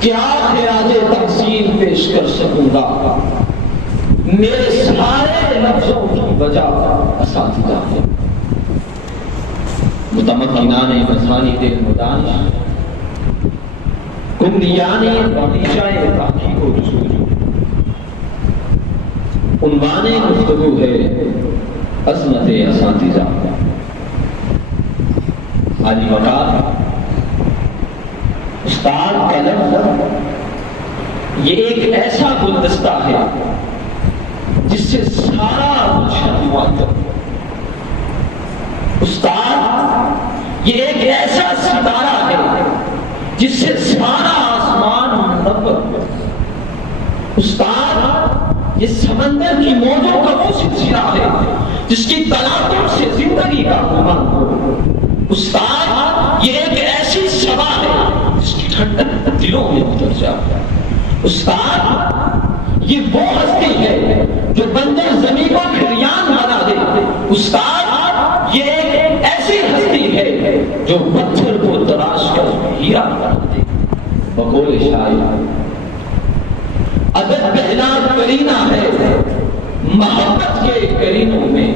کیا خراج تحسین پیش کر سکوں گا، میرے سارے لفظوں کی وجہ اساتذہ ہے۔ متمکنان مسانید المدانش کندیان باقیشہ تحقیق و جستجو، عنوان گفتگو ہے عظمت اساتذہ۔ عالی وقار استاد کا لفظ یہ ایک ایسا گلدستہ ہے جس سے سارا کچھ معطر۔ استاد یہ ایک ایسا ستارہ ہے جس سے سارا آسمان منور۔ استاد یہ سمندر کی موجوں کا وہ سلسلہ ہے جس کی تلاطم سے زندگی کا عمل ہو۔ استاد یہ ایک ایسی شبا ہے جس کی ٹھنڈک دلوں میں اتر جائے۔ استاد یہ وہ ہستی ہے جو بندر زمین کو کھریان بنا دے۔ استاد یہ ایک ایسی ہستی ہے جو پتھر کو تراش کر ہیرا بنا دے۔ بقول شاعر ادب پہلا کرینہ ہے محبت کے کرینوں میں،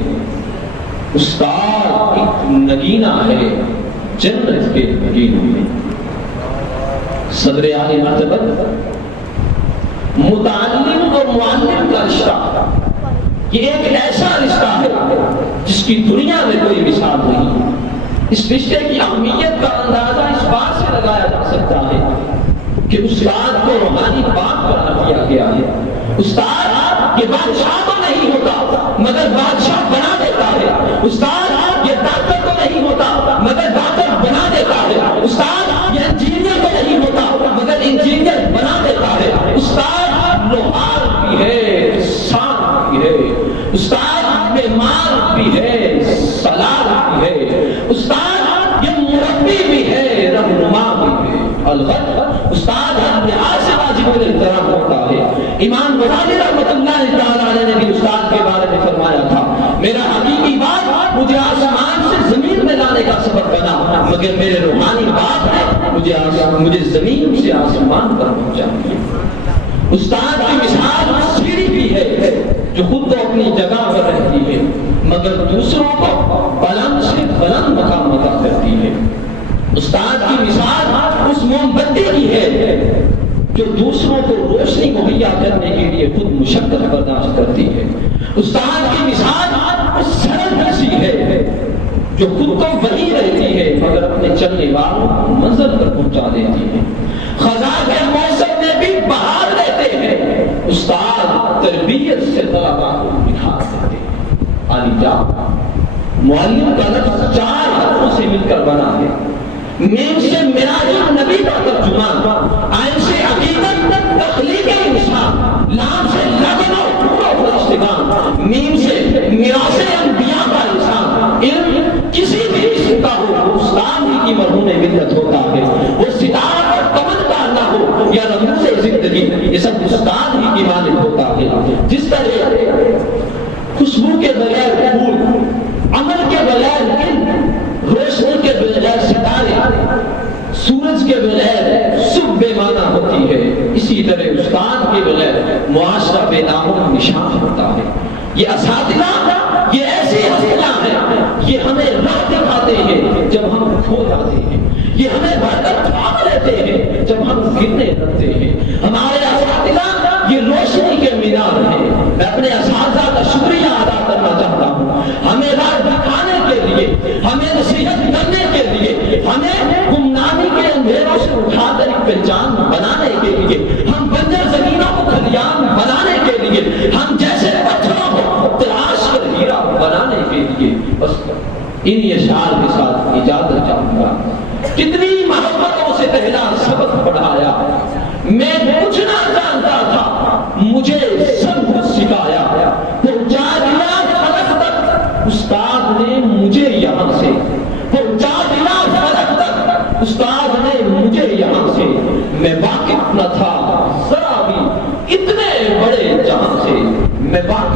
استاد ایک نگینہ ہے جنت کے نگینوں میں۔ صدر اعلی مرتبہ متعلم اور معلم کا رشتہ یہ ایک ایسا رشتہ ہے جس کی دنیا میں کوئی مثال نہیں۔ اس رشتے کی اہمیت کا اندازہ اس بات سے لگایا جا سکتا ہے کہ استاد کو روحانی باپ قرار دیا گیا ہے۔ استاد یہ بادشاہ تو نہیں ہوتا مگر بادشاہ بنا دیتا ہے۔ استاد یہ ڈاکٹر تو نہیں ہوتا مگر ڈاکٹر بنا دیتا ہے۔ استاد یہ انجینئر تو نہیں ہوتا مگر انجینئر بنا دیتا ہے۔ استاد لوہار بھی ہے، سان بھی ہے۔ استاد بیمار بھی ہے، سلاد بھی ہے۔ استاد یہ مربی بھی ہے، رہنما بھی ہے۔ البتہ استاد ہر لحاظ سے واجب الاحترام ہوتا ہے۔ امام غزالی رحمۃ اللہ تعالی علیہ نے بھی استاد کے بارے میں فرمایا تھا، میرا حقیقی باپ مجھے آسمان سے زمین میں لانے کا سبب بنا، مگر میرے روحانی باپ نے مجھے زمین سے آسمان پر پہنچا دیا۔ استاد کی مثال سیڑھی بھی ہے جو خود تو اپنی جگہ پر رہتی ہے مگر دوسروں کو بلند سے بلند مقام عطا کرتی ہے۔ استاد کی مثال اس موم بتی کی ہے جو دوسروں کو روشنی مہیا کرنے کے لیے خود مشقت برداشت کرتی ہے۔ استاد کی مثال اس سڑک جیسی ہے جو خود تو وہی رہتی ہے مگر اپنے چلنے والوں کو منزل پر پہنچا دیتی ہے۔ خزاں کے موسم میں بھی بہار دیتے ہیں، استاد تربیت سے طلباء کو نکھار دیتے ہیں۔ عالی جا معلم کا لفظ 4 حرفوں سے مل کر بنا ہے۔ میم سے معراج نبی کا ترجمان، عین سے عقیدت تک تخلیق انسان، لام سے لگن اور پورا فرشتگان، میم سے میراث انبیاء کا انسان۔ علم کسی بھی اسم کا ہو استاد ہی کی مرہون ملت ہوتا ہے۔ وہ ستارہ اور قمر کا نہ ہو یا رموز زندگی، یہ سب استاد ہی کی مالک ہوتا ہے۔ جس طرح خوشبو کے بغیر پھول، عمل کے بغیر علم، روشنی کے بغیر ستارے، سورج کے بغیر صبح بے معنی ہوتی ہے، اسی طرح استاد کے بغیر معاشرہ بے نام و نشان ہوتا ہے۔ یہ اساتذہ یہ ایسی ہستیاں ہیں، یہ ہمیں راہ دکھاتے ہیں جب ہم کھو جاتے ہیں، یہ ہمیں برکت تھام لیتے ہیں جب ہم گرنے لگتے ہیں۔ ہمارے اساتذہ یہ روشنی کے مینار ہیں۔ میں اپنے اساتذہ کا شکریہ ادا کرنا چاہتا ہوں، ہمیں راہ دکھانے کے لیے، ہمیں نصیحت کرنے کے لیے، ہمیں گمنامی کے اندھیروں سے اٹھا کر ایک پہچان بنانے کے لیے، ہم بنجر زمینوں کو کھلیان بنانے کے لیے، ہم جیسے پتھروں کو تراش کر ہیرا بنانے کے لیے۔ بس ان اشعار کے ساتھ اجازت چاہوں گا۔ کتنی محبتوں سے پہلا سبق پڑھایا، میں کچھ نہ جانتا تھا، مجھے سب کچھ سکھایا، پہنچا دیا فلک تک استاد نے مجھے یہاں سے، پہنچا دیا فلک تک استاد نے مجھے یہاں سے۔ میں واقف نہ تھا ذرا بھی اتنے بڑے جہاں سے، میں واقف